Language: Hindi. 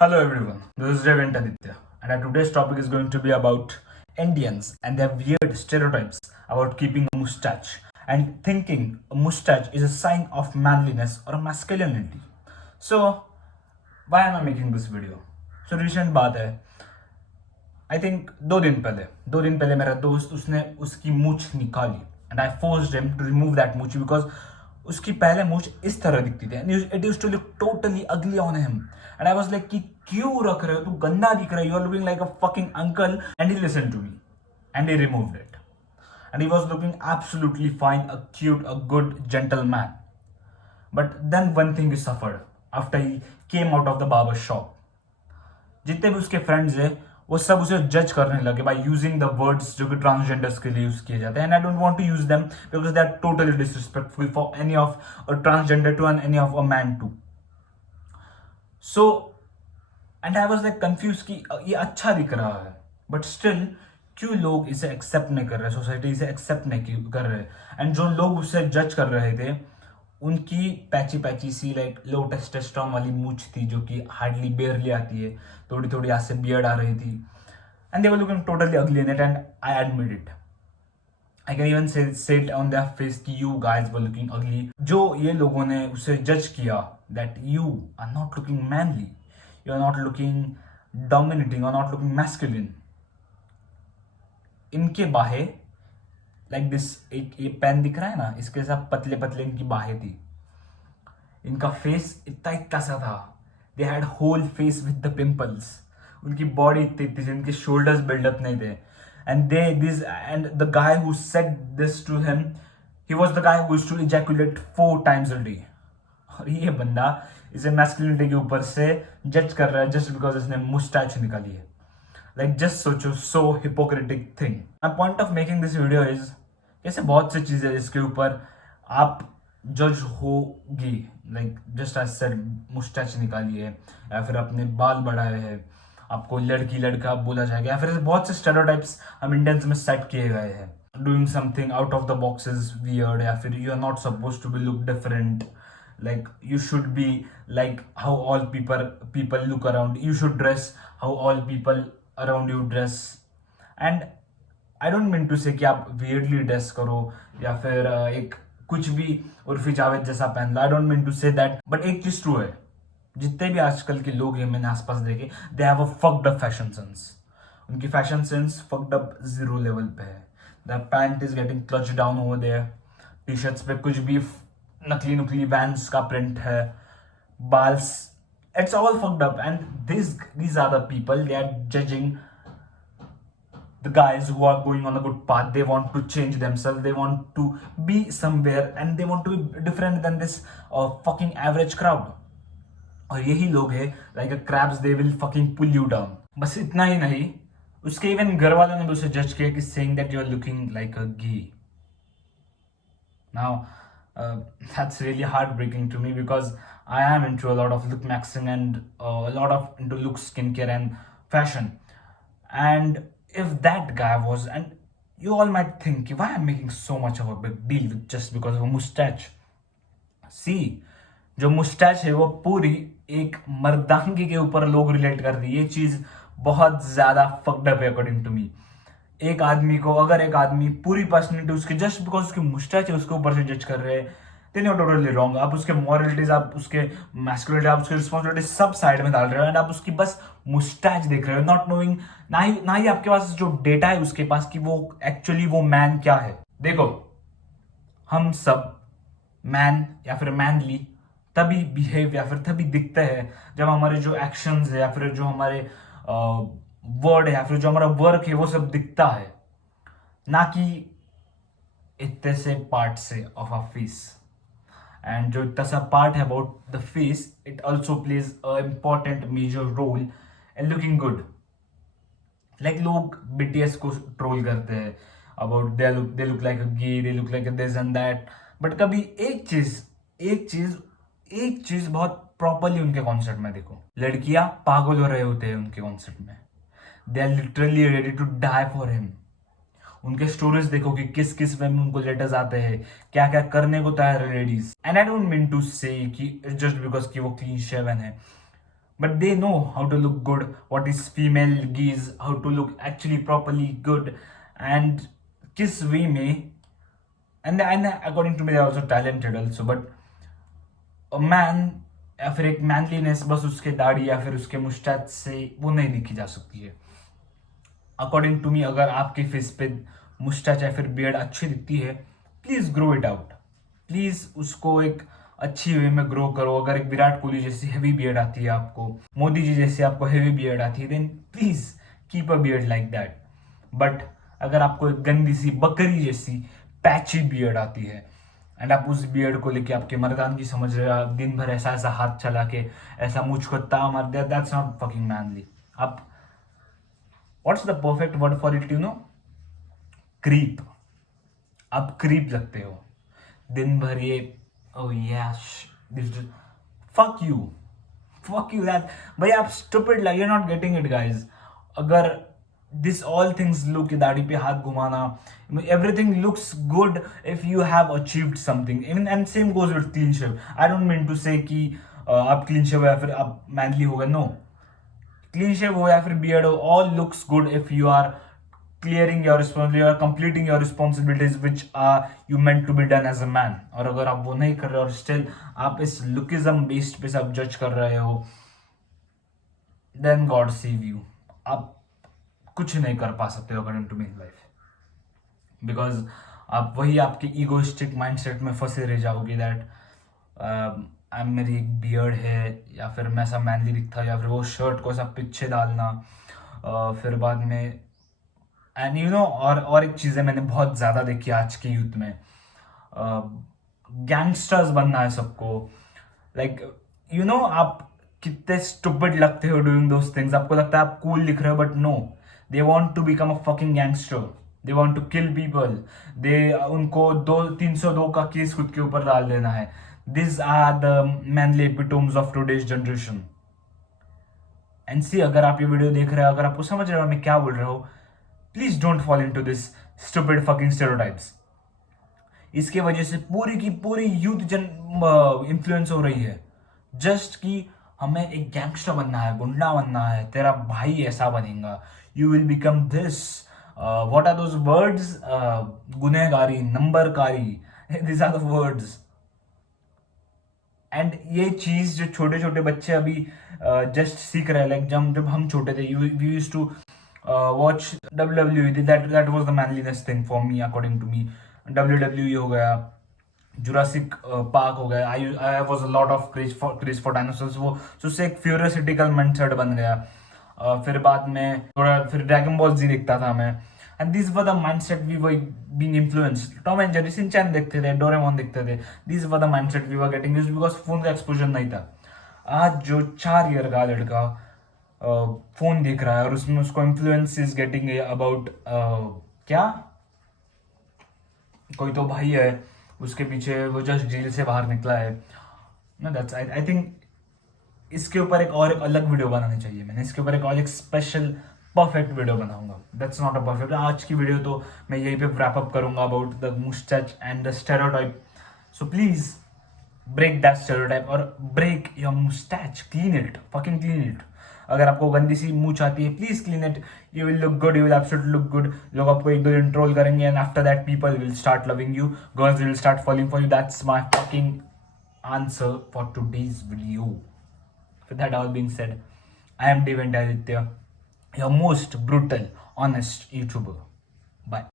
Hello everyone, this is Revent Aditya, and our today's topic is going to be about Indians and their weird stereotypes about keeping a mustache and thinking a mustache is a sign of manliness or masculinity. So, why am I making this video? So, recent बात है, आई थिंक 2 दिन पहले मेरा दोस्त उसने उसकी मूछ निकाली and I forced him to remove that मूछ बिकॉज उसकी पहले मूछ इस तरह दिखती थी and it used to look totally ugly on him and I was like कि क्यों रख रहे हो, तू गंदा दिख रहा है, you are looking like a fucking uncle. And he listen to me and he removed it and he was looking absolutely fine, a cute, a good gentleman. But then one thing is suffered after he came out of the barber shop. जितने भी उसके फ्रेंड्स है वो सब उसे जज करने लगे बाय यूजिंग द वर्ड्स जो कि ट्रांसजेंडर्स के लिए यूज किए जाते हैं. And I don't want to use them because they are totally disrespectful for any of a transgender too and any of a man too. So and I was like confuse कि ये अच्छा दिख रहा है बट स्टिल क्यों लोग इसे एक्सेप्ट नहीं कर रहे, सोसाइटी इसे एक्सेप्ट नहीं कर रहे. एंड जो लोग उसे जज कर रहे थे उनकी पैची पैची सी लाइक लो टेस्टोस्टेरोन वाली मूछ थी जो कि हार्डली बेयरली आती है, थोड़ी थोड़ी यहाँ से बियर्ड आ रही थी. And they were looking totally ugly in it and I admit it. I can even say it on their face कि you guys were looking ugly. जो ये लोगों ने उसे जज किया that you are not looking manly, you are not looking dominating और नॉट लुकिंग मैस्कुलिन. इनके बाहें लाइक दिस, एक ये पेन दिख रहा है ना, इसके साथ पतले पतले इनकी बाहें थी. इनका फेस इतना इतना सा था, they had whole face with the pimples. उनकी बॉडी इतनी इतनी थी, उनके शोल्डर्स बिल्डअप नहीं थे. And they this and the guy who said this to him, he was the guy who used to ejaculate 4 times a day. और ये बंदा इसे मैस्कुलिनिटी के ऊपर से जज कर रहा है जस्ट बिकॉज इसने मुस्टैच निकाली है. लाइक जस्ट सोचो, so hypocritic thing. My point of making this video is ऐसे बहुत सी चीजें जिसके ऊपर आप जज होगी. Like just as said, mustache निकाली है या फिर अपने बाल बढ़ाए हैं, आपको लड़की लड़का बोला जाएगा, या फिर बहुत से स्टेरियोटाइप्स हम इंडियंस में सेट किए गए हैं. Doing something out of the box is weird, या फिर you are not suppose to be look different. Like you should be like how all people look around, you should dress how all people around you dress. And I don't mean to say कि आप weirdly dress करो या फिर एक कुछ भी उर्फी जावेद जैसा पहन लो. I don't mean to say that, but एक चीज ट्रू है, जितने भी आजकल के लोग हैं मैंने आसपास देखे, they have a fucked up fashion sense. उनकी fashion sense fucked up 0 level पे है. The pant is getting clutched down over there. T shirts पे कुछ भी नकली नुकली वैंस का प्रिंट है, balls, it's all fucked up. And these are the people, they are judging the guys who are going on a good path. They want to change themselves, they want to be somewhere and they want to be different than this fucking average crowd. और यही लोग है like a crabs, they will fucking pull you down. बस इतना ही नहीं, उसके इवन घर वालों ने भी उसे जज किया कि saying that you are looking like a gay. Now that's really heartbreaking to me because I am into a lot of look maxing and a lot of into look, skincare and fashion. And if that guy was, and you all might think why I'm making so much of a big deal just because of a mustache. See, जो मुस्टैच है वो पूरी एक मर्दांगी के ऊपर लोग रिलेट कर रही है. ये चीज बहुत ज्यादा फक्ड अप है अकॉर्डिंग टू मी. एक आदमी को, अगर एक आदमी पूरी पर्सनैलिटी उसकी जस्ट बिकॉज उसकी मुस्टैच है उसके ऊपर से जज कर रहे हैं, then you are totally wrong. आप उसके मॉरलिटीज, आप उसके मैस्कुलिनिटी, आप उसके रिस्पॉन्सिबिलिटी सब साइड में डाल रहे हो एंड आप उसकी बस मुस्टैच देख रहे हो, नॉट नोइंग, ना ही आपके पास जो डेटा है उसके पास कि वो एक्चुअली वो मैन क्या है. देखो, हम सब मैन या फिर मैनली तभी बिहेव या फिर तभी दिखते हैं जब हमारे जो एक्शंस है या फिर जो हमारे वर्ड है या फिर जो हमारा वर्क है वो सब दिखता है, ना कि इतने से पार्ट से ऑफ अ फेस. एंड जो इतना सा पार्ट है about the face, it also plays a important major role in looking good. Like लोग बीटीएस को ट्रोल करते हैं about they look like a gay, they look like a this and that. But कभी एक चीज बहुत प्रॉपरली उनके कॉन्सेप्ट में देखो, लड़कियां पागल हो रहे होते हैं उनके कॉन्सेप्ट में. They are literally ready to die for him. उनके स्टोरीज देखो कि किस किस वे में उनको लेटर्स आते हैं, क्या क्या करने को तैयार है ladies. And I don't mean to say कि जस्ट बिकॉज कि वो क्लीन शेवन है, but they know how to look good, what is female gaze, how to look actually properly good, and किस way में, and according to me they are also talented also, but a man या फिर एक मैनलीनेस बस उसके दाढ़ी या फिर उसके मुस्टैच से वो नहीं दिखी जा सकती है. अकॉर्डिंग टू मी, अगर आपके फेस पे मुस्टैच या फिर बियर्ड अच्छी दिखती है, please grow it out. Please उसको एक अच्छी वे में ग्रो करो. अगर एक विराट कोहली जैसी हैवी बियर्ड आती है आपको, मोदी जी जैसी आपको हैवी बियर्ड आती है, then please keep a beard like that. But अगर आपको एक गंदी सी बकरी जैसी पैची बियर्ड आती है एंड आप उस बियर्ड को लेके आपके मर्दानगी समझ रहे हो, आप दिन भर ऐसा ऐसा हाथ चला के ऐसा मुझ को ता मार दिया, दैट्स नॉट फकिंग मैनली. आप what's the perfect word for it, you know, creep. आप क्रीप लगते हो दिन भर ये. Oh yeah, this fuck you, that भाई आप stupid like you're not getting it guys. अगर this all things look, दाढ़ी पे हाथ घुमाना, everything looks good if you have achieved something. And same goes with clean shave. I don't mean to say कि आप clean shave हो या फिर आप manly हो गए. No, clean shave हो या फिर beard हो, all looks good if you are clearing your responsibility or completing your responsibilities which are you meant to be done as a man. और अगर आप वो नहीं कर रहे हो और स्टिल आप इस लुकिज्म बेस्ड पे सब जज कर रहे हो, then God save you. आप कुछ नहीं कर पा सकते हो according to me in life, because आप वही आपके ईगोइस्टिक माइंडसेट में फंसे रह जाओगे दैट मेरी एक बियर्ड है या फिर मैं ऐसा मैनली दिखता या फिर वो शर्ट को ऐसा पीछे डालना. फिर बाद में एंड यू नो, और एक चीज़ है मैंने बहुत ज़्यादा देखी आज के यूथ में, गैंगस्टर्स बनना है सबको. लाइक यू नो, आप कितने स्टूपिड लगते हो डूइंग दोस थिंग्स. आपको लगता है आप कूल दिख रहे हो, but no, they want to become a fucking gangster. They want to kill people. उनको 302 का केस खुद के ऊपर डाल देना है. This are the manly epitomes of today's generation. And see, अगर आप ये वीडियो देख रहे हो, अगर आपको समझ रहे हो मैं क्या बोल रहा हूँ, please don't fall into this stupid fucking stereotypes. इसके वजह से पूरी की पूरी यूथ इन्फ्लुएंस हो रही है जस्ट कि हमें एक गैंगस्टर बनना है, गुंडा बनना है, तेरा भाई ऐसा बनेगा, you will become this. What are those words? गुनहगारी, नंबरकारी, this are the words. And ये चीज जो छोटे छोटे बच्चे अभी जस्ट सीख रहे हैं, लाइक जब हम छोटे थे, we used to watch WWE. That was the manliness thing for me, according to me. WWE हो गया, जुरासिक पार्क हो गया. I was a lot of craze for dinosaurs. वो उससे एक फ्यूरियोसिटिकल माइंडसेट बन गया. फिर बाद में थोड़ा फिर ड्रैगन बॉल जी देखता था मैं, and this were the mindset we were being influenced. Tom and Jerry, Shinchan देखते थे, डोरेमोन देखते थे. This were the mindset we were getting used because phone का एक्सपोजर नहीं था. आज जो 4 ईयर का लड़का फोन देख रहा है और उसमें उसको इन्फ्लुएंस इज गेटिंग अबाउट क्या, कोई तो भाई है उसके पीछे, वो जस्ट जेल से बाहर निकला है ना. दैट्स आई थिंक इसके ऊपर एक अलग वीडियो बनानी चाहिए. मैंने इसके ऊपर एक स्पेशल परफेक्ट वीडियो बनाऊंगा. That's not a perfect. आज की वीडियो तो मैं यहीं पे रैप अप करूंगा about the mustache and the stereotype. So please break that stereotype और break your mustache. Clean it, fucking clean it. अगर आपको गंदी सी मूंछ आती है, please clean it. You will look good, you will absolutely look good. लोग आपको 1-2 दिन ट्रोल करेंगे and after that people will start loving you. Girls will start following for you. That's my fucking answer for today's video. With that all being said, I am Devendra Aditya, your most brutal, honest YouTuber. Bye.